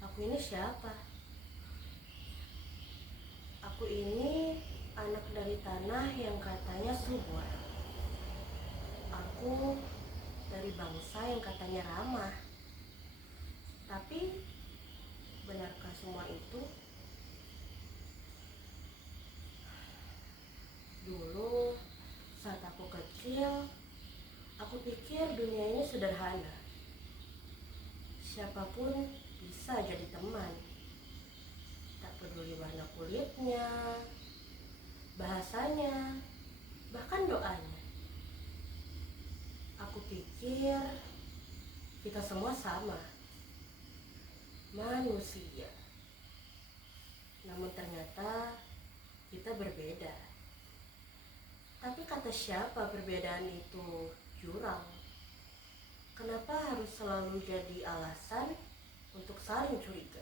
Aku ini siapa? Aku ini anak dari tanah yang katanya subur. Aku dari bangsa yang katanya ramah. Tapi benarkah semua itu? Dulu saat aku kecil, aku pikir dunia ini sederhana. Siapapun bisa jadi teman. Tak peduli warna kulitnya, bahasanya, bahkan doanya. Aku pikir kita semua sama, manusia. Namun ternyata kita berbeda. Tapi kata siapa perbedaan itu jurang? Kenapa harus selalu jadi alasan untuk saling curiga?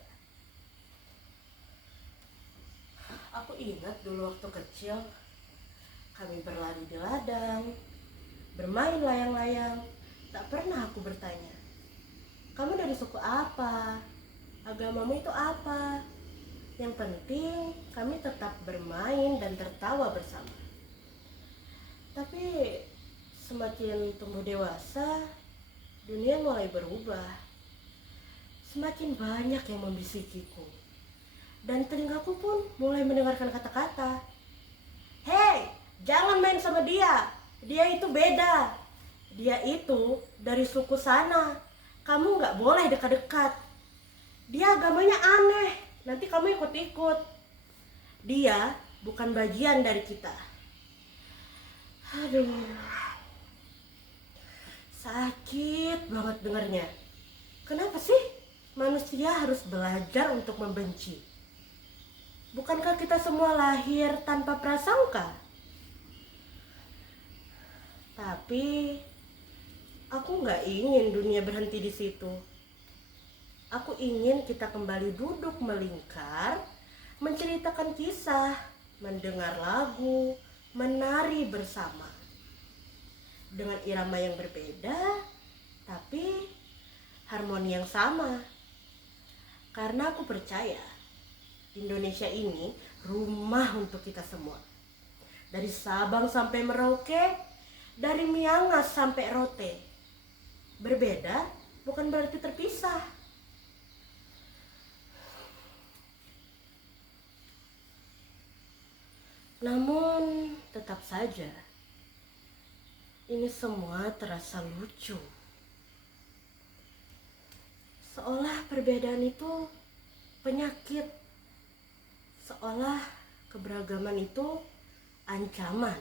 Aku ingat dulu waktu kecil, kami berlari di ladang, bermain layang-layang. Tak pernah aku bertanya, kamu dari suku apa? Agamamu itu apa? Yang penting kami tetap bermain dan tertawa bersama. Tapi semakin tumbuh dewasa, dunia mulai berubah. Semakin banyak yang membisikiku. Dan telingaku pun mulai mendengarkan kata-kata, "Hei, jangan main sama dia. Dia itu beda. Dia itu dari suku sana. Kamu gak boleh dekat-dekat. Dia agamanya aneh. Nanti kamu ikut-ikut. Dia bukan bagian dari kita." Aduh, sakit banget dengarnya. Kenapa sih manusia harus belajar untuk membenci? Bukankah kita semua lahir tanpa prasangka? Tapi aku gak ingin dunia berhenti di situ. Aku ingin kita kembali duduk melingkar, menceritakan kisah, mendengar lagu, menari bersama. Dengan irama yang berbeda, tapi harmoni yang sama. Karena aku percaya Indonesia ini rumah untuk kita semua. Dari Sabang sampai Merauke, dari Miangas sampai Rote. Berbeda bukan berarti terpisah. Namun tetap saja ini semua terasa lucu. Seolah perbedaan itu penyakit. Seolah keberagaman itu ancaman.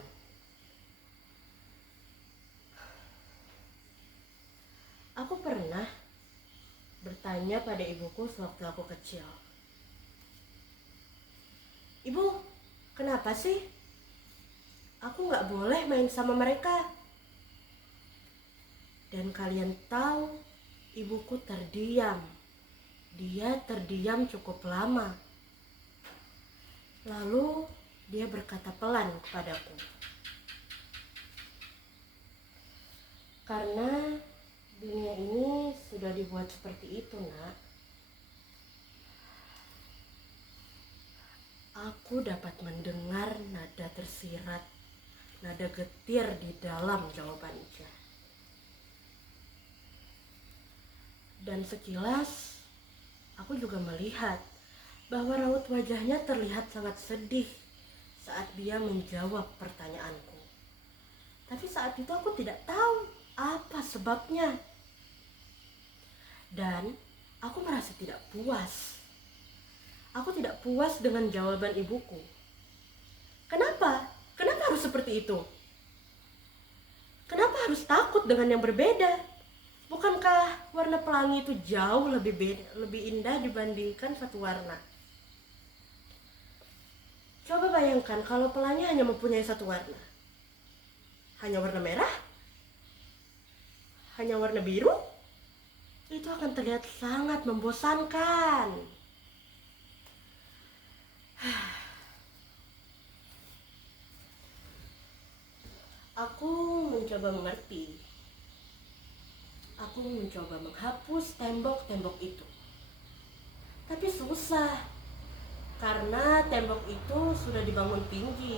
Aku pernah bertanya pada ibuku sewaktu aku kecil, "Ibu, kenapa sih aku gak boleh main sama mereka?" Dan kalian tahu, ibuku terdiam. Dia terdiam cukup lama. Lalu dia berkata pelan kepadaku, "Karena dunia ini sudah dibuat seperti itu, Nak." Aku dapat mendengar nada tersirat, nada getir di dalam jawabannya. Dan sekilas, aku juga melihat bahwa raut wajahnya terlihat sangat sedih saat dia menjawab pertanyaanku. Tapi saat itu aku tidak tahu apa sebabnya. Dan aku merasa tidak puas. Aku tidak puas dengan jawaban ibuku. Kenapa? Kenapa harus seperti itu? Kenapa harus takut dengan yang berbeda? Bukankah warna pelangi itu jauh lebih indah dibandingkan satu warna? Coba bayangkan kalau pelangi hanya mempunyai satu warna. Hanya warna merah? Hanya warna biru? Itu akan terlihat sangat membosankan. Aku mencoba mengerti. Aku mencoba menghapus tembok-tembok itu. Tapi susah, karena tembok itu sudah dibangun tinggi.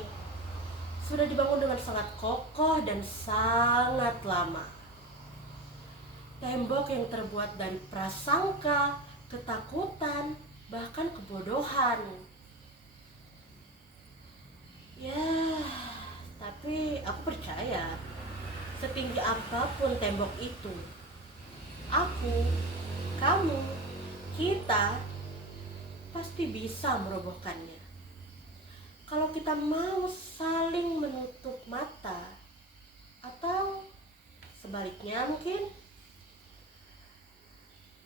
Sudah dibangun dengan sangat kokoh dan sangat lama. Tembok yang terbuat dari prasangka, ketakutan, bahkan kebodohan. Ya, tapi aku percaya setinggi apapun tembok itu, aku, kamu, kita pasti bisa merobohkannya. Kalau kita mau saling menutup mata, atau sebaliknya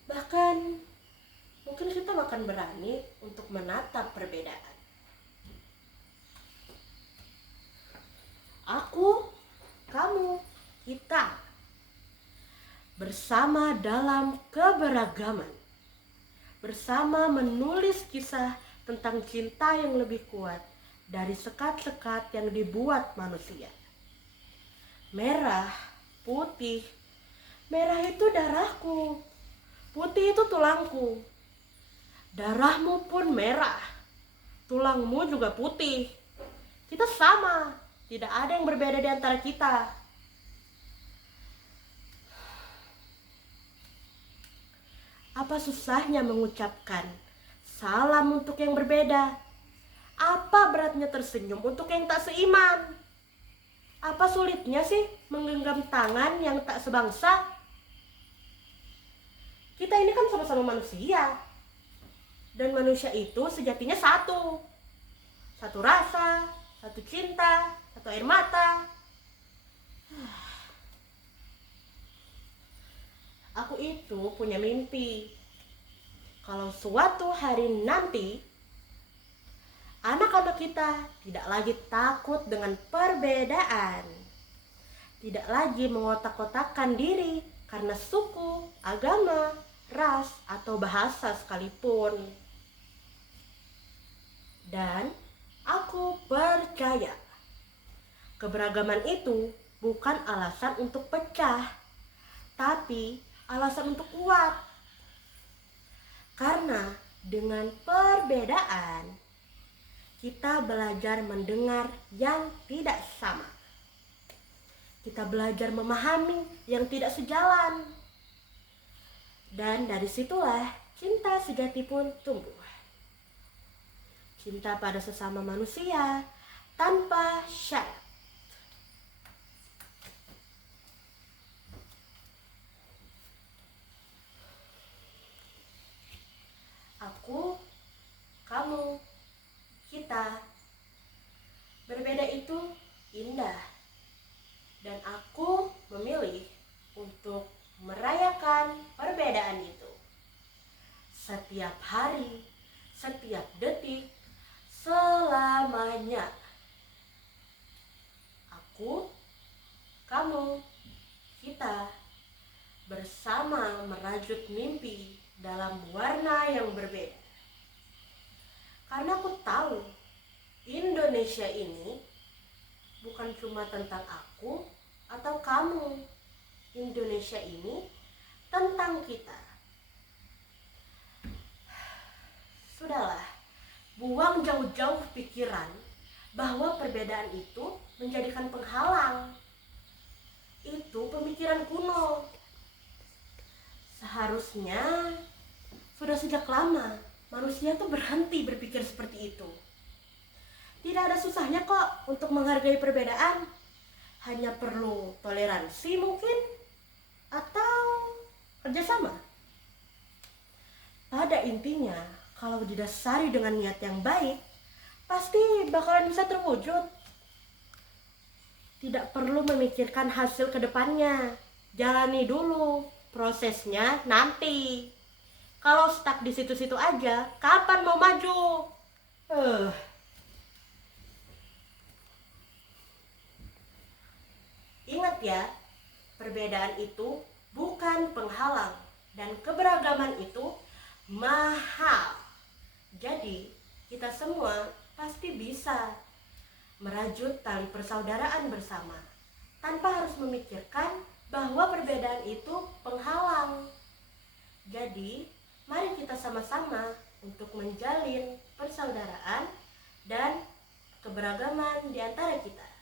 bahkan mungkin kita akan berani untuk menatap perbedaan. Aku, kamu, kita bersama dalam keberagaman, bersama menulis kisah tentang cinta yang lebih kuat dari sekat-sekat yang dibuat manusia. Merah, putih. Merah itu darahku, putih itu tulangku. Darahmu pun merah, tulangmu juga putih. Kita sama, tidak ada yang berbeda di antara kita. Apa susahnya mengucapkan salam untuk yang berbeda? Apa beratnya tersenyum untuk yang tak seiman? Apa sulitnya sih menggenggam tangan yang tak sebangsa? Kita ini kan sama-sama manusia. Dan manusia itu sejatinya satu. Satu rasa, satu cinta, satu air mata. Aku itu punya mimpi. Kalau suatu hari nanti anak-anak kita tidak lagi takut dengan perbedaan, tidak lagi mengotak-kotakkan diri karena suku, agama, ras, atau bahasa sekalipun. Dan aku percaya keberagaman itu bukan alasan untuk pecah, tapi alasan untuk kuat. Karena dengan perbedaan, kita belajar mendengar yang tidak sama. Kita belajar memahami yang tidak sejalan. Dan dari situlah cinta sejati pun tumbuh. Cinta pada sesama manusia tanpa syarat. Aku, kamu, kita. Berbeda itu indah. Dan aku memilih untuk merayakan perbedaan itu. Setiap hari, setiap detik, selamanya. Aku, kamu, kita bersama merajut mimpi dalam warna yang berbeda. Karena aku tahu Indonesia ini bukan cuma tentang aku atau kamu. Indonesia ini tentang kita. Sudahlah, buang jauh-jauh pikiran bahwa perbedaan itu menjadikan penghalang. Itu pemikiran kuno. Seharusnya sudah sejak lama manusia tuh berhenti berpikir seperti itu. Tidak ada susahnya kok untuk menghargai perbedaan. Hanya perlu toleransi mungkin, atau kerjasama. Pada intinya, kalau didasari dengan niat yang baik, pasti bakalan bisa terwujud. Tidak perlu memikirkan hasil kedepannya. Jalani dulu prosesnya nanti. Kalau stuck di situ-situ aja, kapan mau maju? Ingat ya, perbedaan itu bukan penghalang dan keberagaman itu mahal. Jadi, kita semua pasti bisa merajut tali persaudaraan bersama tanpa harus memikirkan bahwa perbedaan itu penghalang. Jadi, mari kita sama-sama untuk menjalin persaudaraan dan keberagaman di antara kita.